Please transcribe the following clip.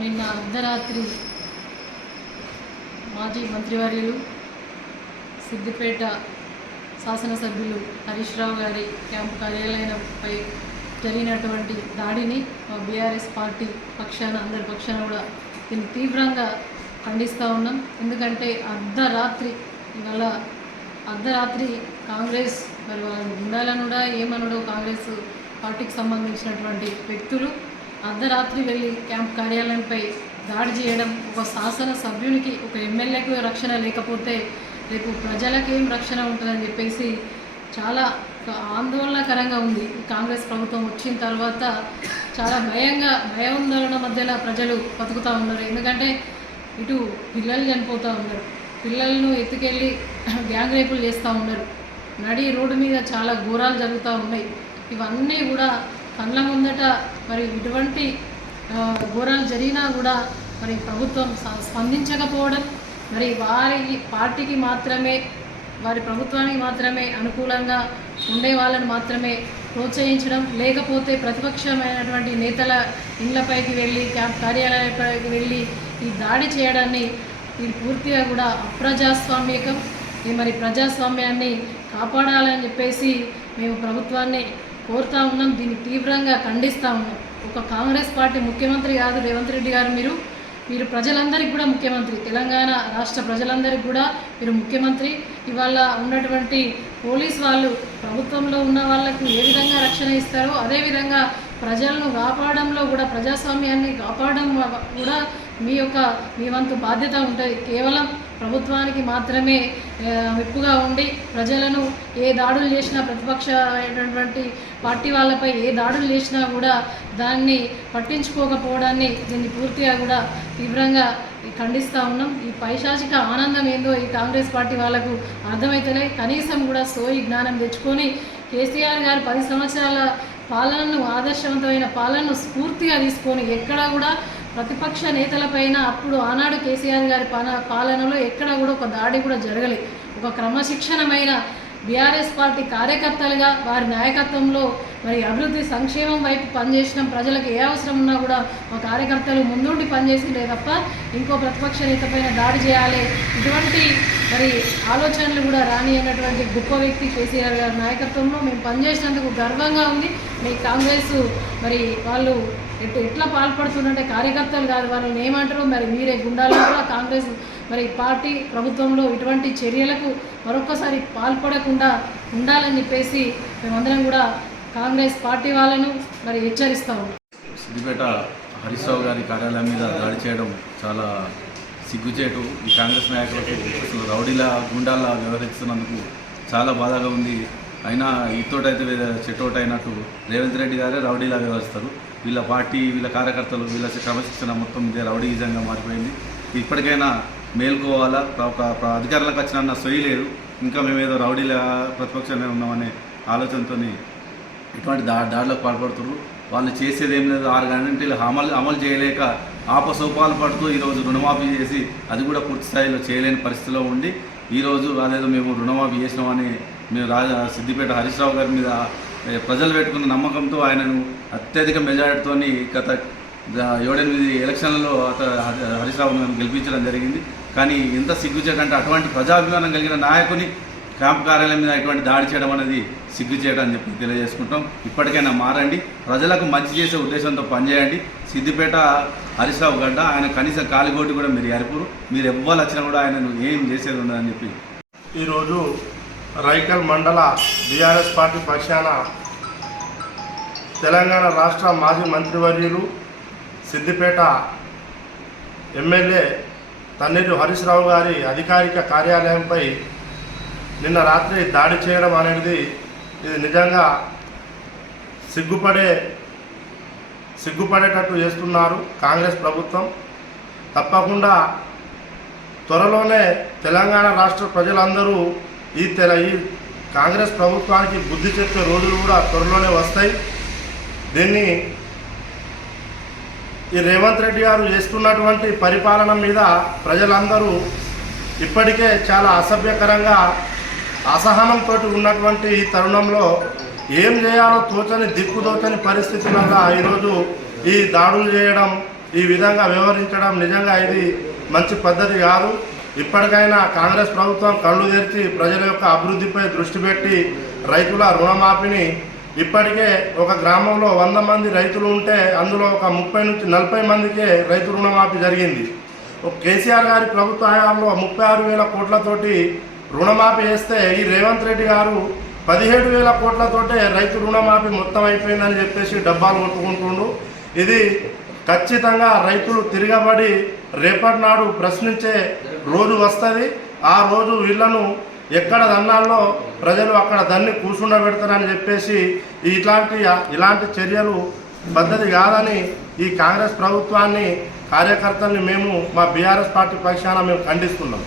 నిన్న అర్ధరాత్రి మాజీ మంత్రివర్యులు సిద్దిపేట శాసనసభ్యులు హరీష్ రావు గారి క్యాంపు కార్యాలయంపై జరిగినటువంటి దాడిని మా బీఆర్ఎస్ పార్టీ పక్షాన అందరి పక్షాన కూడా దీన్ని తీవ్రంగా ఖండిస్తూ ఉన్నాం. ఎందుకంటే ఇవాళ అర్ధరాత్రి కాంగ్రెస్ మరి వాళ్ళని ఉండాలనుడా ఏమనుడో కాంగ్రెస్ పార్టీకి సంబంధించినటువంటి వ్యక్తులు అర్ధరాత్రి వెళ్ళి క్యాంప్ కార్యాలయంపై దాడి చేయడం, ఒక శాసన సభ్యునికి ఒక ఎమ్మెల్యేకు రక్షణ లేకపోతే రేపు ప్రజలకు ఏం రక్షణ ఉంటుందని చెప్పేసి చాలా ఆందోళనకరంగా ఉంది. కాంగ్రెస్ ప్రభుత్వం వచ్చిన తర్వాత చాలా భయాందోళన మధ్యలో ప్రజలు బతుకుతూ ఉన్నారు. ఎందుకంటే ఇటు పిల్లలు చనిపోతూ ఉన్నారు, పిల్లలను ఎత్తుకెళ్ళి గ్యాంగ్ రేపులు చేస్తూ ఉన్నారు, నడి రోడ్డు మీద చాలా ఘోరాలు జరుగుతూ ఉన్నాయి. ఇవన్నీ కూడా కళ్ళ ముందట మరి ఇటువంటి ఘోరాలు జరిగినా కూడా మరి ప్రభుత్వం స్పందించకపోవడం, మరి వారి పార్టీకి మాత్రమే వారి ప్రభుత్వానికి మాత్రమే అనుకూలంగా ఉండే వాళ్ళని మాత్రమే ప్రోత్సహించడం, లేకపోతే ప్రతిపక్షమైనటువంటి నేతల ఇళ్లపైకి వెళ్ళి క్యాంప్ కార్యాలయాలపైకి వెళ్ళి ఈ దాడి చేయడాన్ని ఇది పూర్తిగా కూడా అప్రజాస్వామికం. మరి ప్రజాస్వామ్యాన్ని కాపాడాలని చెప్పేసి మేము ప్రభుత్వాన్ని కోరుతా ఉన్నాం. దీన్ని తీవ్రంగా ఖండిస్తూ ఉన్నాం. ఒక కాంగ్రెస్ పార్టీ ముఖ్యమంత్రి కాదు రేవంత్ రెడ్డి గారు, మీరు ప్రజలందరికీ కూడా ముఖ్యమంత్రి, తెలంగాణ రాష్ట్ర ప్రజలందరికీ కూడా మీరు ముఖ్యమంత్రి. ఇవాళ ఉన్నటువంటి పోలీస్ వాళ్ళు ప్రభుత్వంలో ఉన్న వాళ్లకు ఏ విధంగా రక్షణ ఇస్తారో అదేవిధంగా ప్రజలను కాపాడంలో కూడా, ప్రజాస్వామ్యాన్ని కాపాడడం కూడా మీ వంతు బాధ్యత ఉంటుంది. కేవలం ప్రభుత్వానికి మాత్రమే మెప్పుగా ఉండి ప్రజలను ఏ దాడులు చేసినా, ప్రతిపక్షమైనటువంటి పార్టీ వాళ్ళపై ఏ దాడులు చేసినా కూడా దాన్ని పట్టించుకోకపోవడాన్ని దీన్ని పూర్తిగా కూడా తీవ్రంగా ఖండిస్తూ ఉన్నాం. ఈ పైశాచిక ఆనందం ఏందో ఈ కాంగ్రెస్ పార్టీ వాళ్ళకు అర్థమైతలే. కనీసం కూడా సోయి జ్ఞానం తెచ్చుకొని కేసీఆర్ గారు 10 సంవత్సరాల పాలనను, ఆదర్శవంతమైన పాలనను స్ఫూర్తిగా తీసుకొని ఎక్కడా కూడా ప్రతిపక్ష నేతలపైన అప్పుడు ఆనాడు కేసీఆర్ గారి పాలనలో ఎక్కడ కూడా ఒక దాడి కూడా జరగలేదు. ఒక క్రమశిక్షణమైన బీఆర్ఎస్ పార్టీ కార్యకర్తలుగా వారి నాయకత్వంలో మరి అభివృద్ధి సంక్షేమం వైపు పనిచేసినాం. ప్రజలకు ఏ అవసరం ఉన్నా కూడా మా కార్యకర్తలు ముందుండి పనిచేసిందే తప్ప ఇంకో ప్రతిపక్ష నేతపైన దాడి చేయాలి ఇటువంటి మరి ఆలోచనలు కూడా రాని అన్నటువంటి గొప్ప వ్యక్తి కేసీఆర్ గారి నాయకత్వంలో మేము పనిచేసినందుకు గర్వంగా ఉంది. మీ కాంగ్రెస్ మరి వాళ్ళు ఎట్లా పాల్పడుతుందంటే కార్యకర్తలు కాదు వాళ్ళని ఏమంటారు, మరి మీరే గుండాలు కూడా కాంగ్రెస్ మరి పార్టీ ప్రభుత్వంలో ఇటువంటి చర్యలకు మరొకసారి పాల్పడకుండా ఉండాలని చెప్పేసి మేమందరం కూడా కాంగ్రెస్ పార్టీ వాళ్ళను మరి హెచ్చరిస్తాము. సిద్దిపేట హరీష్ రావు గారి కార్యాలయం మీద దాడి చేయడం చాలా సిగ్గుచేటు. ఈ కాంగ్రెస్ నాయకులకు అసలు రౌడీలా గుండాలా వ్యవహరిస్తున్నందుకు చాలా బాధగా ఉంది. అయినా ఇతోటైతే చెట్టోట అయినట్టు రేవంత్ రెడ్డి గారే రౌడీలా వ్యవహరిస్తారు. వీళ్ళ పార్టీ, వీళ్ళ కార్యకర్తలు, వీళ్ళ క్రమశిక్షణ మొత్తం ఇదే రౌడీయిజంగా మారిపోయింది. ఇప్పటికైనా మేల్కోవాలా, అధికారులకు వచ్చిన సొయ్యి లేదు, ఇంకా మేమేదో రౌడీల ప్రతిపక్షంగా ఉన్నామనే ఆలోచనతో ఇటువంటి దాడులకు పాల్పడుతున్నారు. వాళ్ళు చేసేది ఏం లేదు. 6 గంటలు అమలు చేయలేక ఆపసోపాలు పడుతూ ఈరోజు రుణమాఫీ చేసి అది కూడా పూర్తి స్థాయిలో చేయలేని పరిస్థితిలో ఉండి ఈరోజు అదేదో మేము రుణమాఫీ చేసినామని మేము సిద్దిపేట హరీష్ రావు గారి మీద ప్రజలు పెట్టుకున్న నమ్మకంతో ఆయనను అత్యధిక మెజారిటీతో గత 7-8 ఎలక్షన్లలో హరీష్ రావు గారిని గెలిపించడం జరిగింది. కానీ ఎంత సిగ్గుచేటంటే అటువంటి ప్రజాభిమానం కలిగిన నాయకుని క్యాంపు కార్యాలయం మీద ఇటువంటి దాడి చేయడం అనేది సిగ్గుచేయడం అని చెప్పి తెలియజేసుకుంటాం. ఇప్పటికైనా మారండి, ప్రజలకు మంచి చేసే ఉద్దేశంతో పనిచేయండి. సిద్దిపేట హరీష్ రావు గడ్డ, ఆయన కనీసం కాలిగోటి కూడా మీరు ఎరుపురు, మీరు ఎవ్వరు వచ్చినా కూడా ఆయనను ఏం చేసేది ఉండదని చెప్పి ఈరోజు రైకల్ మండల బీఆర్ఎస్ పార్టీ పక్షాన తెలంగాణ రాష్ట్ర మాజీ మంత్రివర్యులు సిద్దిపేట ఎమ్మెల్యే తన్నీరు హరీష్ రావు గారి అధికారిక కార్యాలయంపై నిన్న రాత్రి దాడి చేయడం అనేది ఇది నిజంగా సిగ్గుపడేటట్టు చేస్తున్నారు కాంగ్రెస్ ప్రభుత్వం. తప్పకుండా త్వరలోనే తెలంగాణ రాష్ట్ర ప్రజలందరూ ఈ కాంగ్రెస్ ప్రభుత్వానికి బుద్ధి చెప్పే రోజులు కూడా త్వరలోనే వస్తాయి. దీన్ని ఈ రేవంత్ రెడ్డి గారు చేస్తున్నటువంటి పరిపాలన మీద ప్రజలందరూ ఇప్పటికే చాలా అసభ్యకరంగా అసహనంతో ఉన్నటువంటి ఈ తరుణంలో ఏం చేయాలో తోచని దిక్కుదోచని పరిస్థితులలో ఈరోజు ఈ దాడులు చేయడం, ఈ విధంగా వ్యవహరించడం నిజంగా ఇది మంచి పద్ధతి కాదు. ఇప్పటికైనా కాంగ్రెస్ ప్రభుత్వం కళ్ళు తెరిచి ప్రజల యొక్క అభివృద్ధిపై దృష్టి పెట్టి రైతుల రుణమాఫీని ఇప్పటికే ఒక గ్రామంలో 100 మంది రైతులు ఉంటే అందులో ఒక 30 నుంచి 40 మందికే రైతు రుణమాఫీ జరిగింది. కేసీఆర్ గారి ప్రభుత్వ హయాంలో 36,000 కోట్లతోటి రుణమాఫీ చేస్తే ఈ రేవంత్ రెడ్డి గారు 17,000 కోట్లతోటే రైతు రుణమాఫీ మొత్తం అయిపోయిందని చెప్పేసి డబ్బాలు కొట్టుకుంటుండు. ఇది ఖచ్చితంగా రైతులు తిరగబడి రేపటి నాడు ప్రశ్నించే రోజు వస్తుంది. ఆ రోజు వీళ్ళను ఎక్కడ దన్నాల్లో ప్రజలు అక్కడ దన్ని కూర్చుండబెడతారని చెప్పేసి ఇలాంటి చర్యలు పద్ధతి కాదని ఈ కాంగ్రెస్ ప్రభుత్వాన్ని కార్యకర్తల్ని మేము మా బీఆర్ఎస్ పార్టీ పక్షాన మేము ఖండిస్తున్నాం.